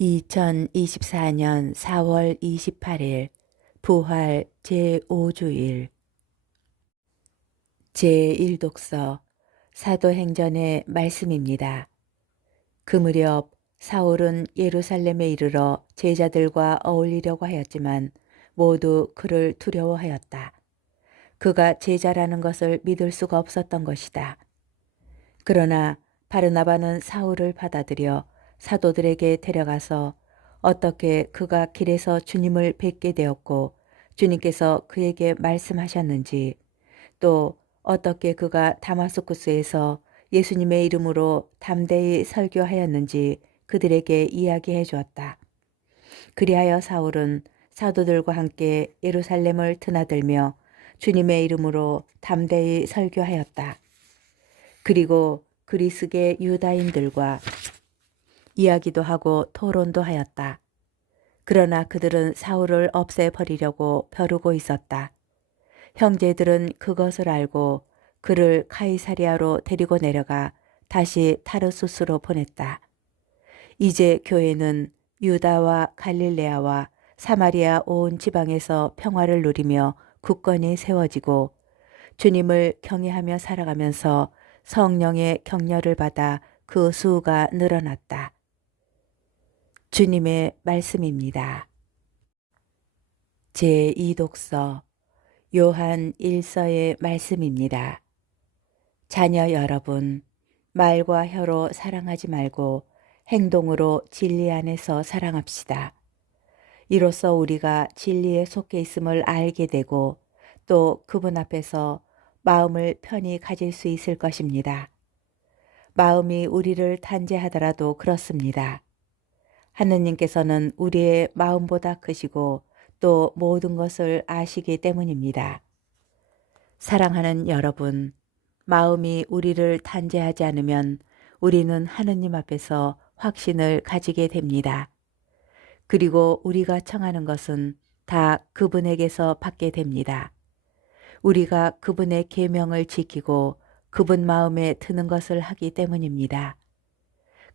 2024년 4월 28일 부활 제5주일 제1독서 사도행전의 말씀입니다. 그 무렵 사울은 예루살렘에 이르러 제자들과 어울리려고 하였지만 모두 그를 두려워하였다. 그가 제자라는 것을 믿을 수가 없었던 것이다. 그러나 바르나바는 사울을 받아들여 사도들에게 데려가서 어떻게 그가 길에서 주님을 뵙게 되었고 주님께서 그에게 말씀하셨는지, 또 어떻게 그가 다마스쿠스에서 예수님의 이름으로 담대히 설교하였는지 그들에게 이야기해 주었다. 그리하여 사울은 사도들과 함께 예루살렘을 드나들며 주님의 이름으로 담대히 설교하였다. 그리고 그리스계 유다인들과 이야기도 하고 토론도 하였다. 그러나 그들은 사울을 없애버리려고 벼르고 있었다. 형제들은 그것을 알고 그를 카이사리아로 데리고 내려가 다시 타르수스로 보냈다. 이제 교회는 유다와 갈릴레아와 사마리아 온 지방에서 평화를 누리며 굳건히 세워지고 주님을 경외하며 살아가면서 성령의 격려를 받아 그 수가 늘어났다. 주님의 말씀입니다. 제2독서 요한 1서의 말씀입니다. 자녀 여러분, 말과 혀로 사랑하지 말고 행동으로 진리 안에서 사랑합시다. 이로써 우리가 진리에 속해 있음을 알게 되고 또 그분 앞에서 마음을 편히 가질 수 있을 것입니다. 마음이 우리를 단죄하더라도 그렇습니다. 하느님께서는 우리의 마음보다 크시고 또 모든 것을 아시기 때문입니다. 사랑하는 여러분, 마음이 우리를 단죄하지 않으면 우리는 하느님 앞에서 확신을 가지게 됩니다. 그리고 우리가 청하는 것은 다 그분에게서 받게 됩니다. 우리가 그분의 계명을 지키고 그분 마음에 드는 것을 하기 때문입니다.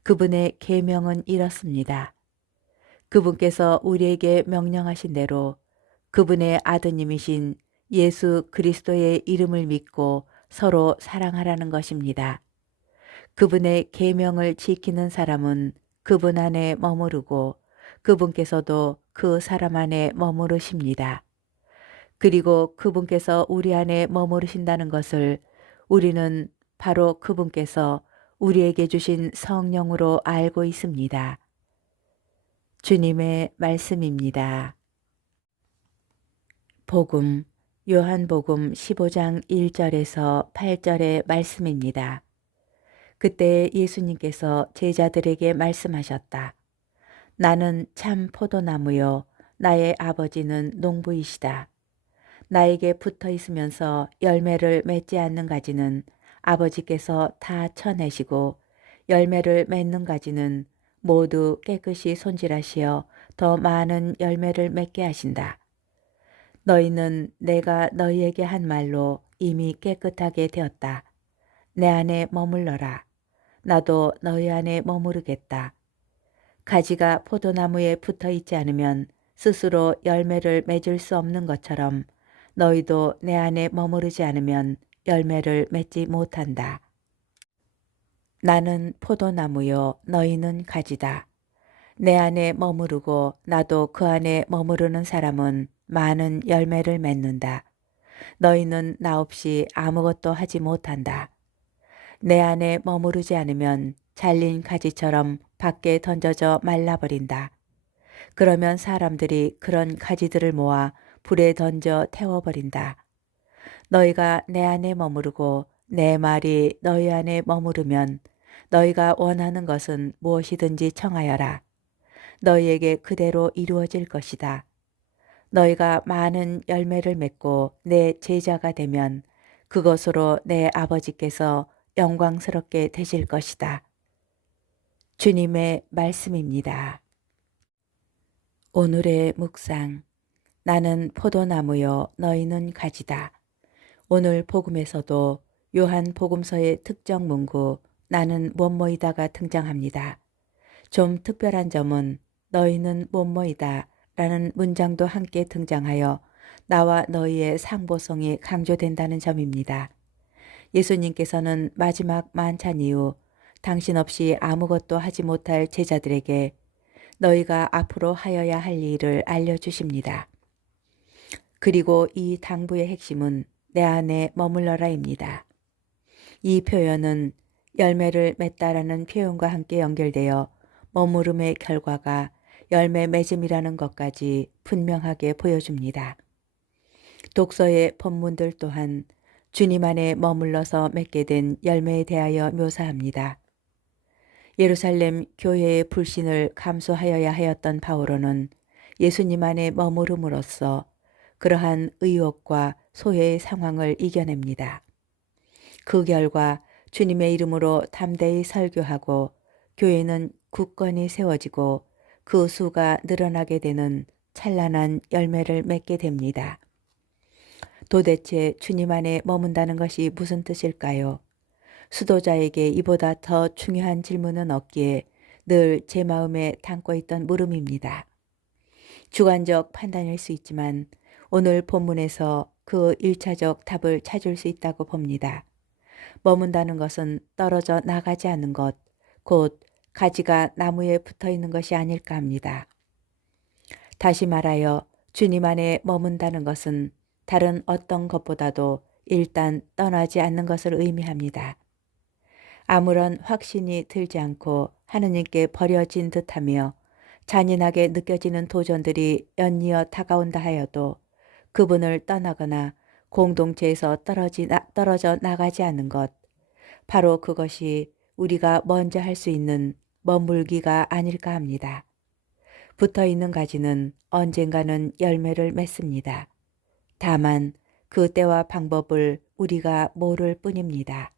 그분의 계명은 이렇습니다. 그분께서 우리에게 명령하신 대로 그분의 아드님이신 예수 그리스도의 이름을 믿고 서로 사랑하라는 것입니다. 그분의 계명을 지키는 사람은 그분 안에 머무르고 그분께서도 그 사람 안에 머무르십니다. 그리고 그분께서 우리 안에 머무르신다는 것을 우리는 바로 그분께서 우리에게 주신 성령으로 알고 있습니다. 주님의 말씀입니다. 복음, 요한복음 15장 1절에서 8절의 말씀입니다. 그때 예수님께서 제자들에게 말씀하셨다. 나는 참 포도나무요, 나의 아버지는 농부이시다. 나에게 붙어 있으면서 열매를 맺지 않는 가지는 아버지께서 다 쳐내시고 열매를 맺는 가지는 모두 깨끗이 손질하시어 더 많은 열매를 맺게 하신다. 너희는 내가 너희에게 한 말로 이미 깨끗하게 되었다. 내 안에 머물러라. 나도 너희 안에 머무르겠다. 가지가 포도나무에 붙어 있지 않으면 스스로 열매를 맺을 수 없는 것처럼 너희도 내 안에 머무르지 않으면 열매를 맺지 못한다. 나는 포도나무요, 너희는 가지다. 내 안에 머무르고 나도 그 안에 머무르는 사람은 많은 열매를 맺는다. 너희는 나 없이 아무것도 하지 못한다. 내 안에 머무르지 않으면 잘린 가지처럼 밖에 던져져 말라버린다. 그러면 사람들이 그런 가지들을 모아 불에 던져 태워버린다. 너희가 내 안에 머무르고 내 말이 너희 안에 머무르면 너희가 원하는 것은 무엇이든지 청하여라. 너희에게 그대로 이루어질 것이다. 너희가 많은 열매를 맺고 내 제자가 되면 그것으로 내 아버지께서 영광스럽게 되실 것이다. 주님의 말씀입니다. 오늘의 묵상. 나는 포도나무요, 너희는 가지다. 오늘 복음에서도 요한 복음서의 특정 문구 나는 뭐뭐이다가 등장합니다. 좀 특별한 점은 너희는 못모이다 라는 문장도 함께 등장하여 나와 너희의 상보성이 강조된다는 점입니다. 예수님께서는 마지막 만찬 이후 당신 없이 아무것도 하지 못할 제자들에게 너희가 앞으로 하여야 할 일을 알려주십니다. 그리고 이 당부의 핵심은 내 안에 머물러라입니다. 이 표현은 열매를 맺다라는 표현과 함께 연결되어 머무름의 결과가 열매 맺음이라는 것까지 분명하게 보여줍니다. 독서의 본문들 또한 주님 안에 머물러서 맺게 된 열매에 대하여 묘사합니다. 예루살렘 교회의 불신을 감수하여야 하였던 바오로는 예수님 안에 머무름으로써 그러한 의혹과 소외의 상황을 이겨냅니다. 그 결과 주님의 이름으로 담대히 설교하고 교회는 굳건히 세워지고 그 수가 늘어나게 되는 찬란한 열매를 맺게 됩니다. 도대체 주님 안에 머문다는 것이 무슨 뜻일까요? 수도자에게 이보다 더 중요한 질문은 없기에 늘 제 마음에 담고 있던 물음입니다. 주관적 판단일 수 있지만 오늘 본문에서 그 1차적 답을 찾을 수 있다고 봅니다. 머문다는 것은 떨어져 나가지 않는 것, 곧 가지가 나무에 붙어 있는 것이 아닐까 합니다. 다시 말하여 주님 안에 머문다는 것은 다른 어떤 것보다도 일단 떠나지 않는 것을 의미합니다. 아무런 확신이 들지 않고 하느님께 버려진 듯하며 잔인하게 느껴지는 도전들이 연이어 다가온다 하여도 그분을 떠나거나 공동체에서 떨어져 나가지 않는 것, 바로 그것이 우리가 먼저 할 수 있는 머물기가 아닐까 합니다. 붙어있는 가지는 언젠가는 열매를 맺습니다. 다만 그 때와 방법을 우리가 모를 뿐입니다.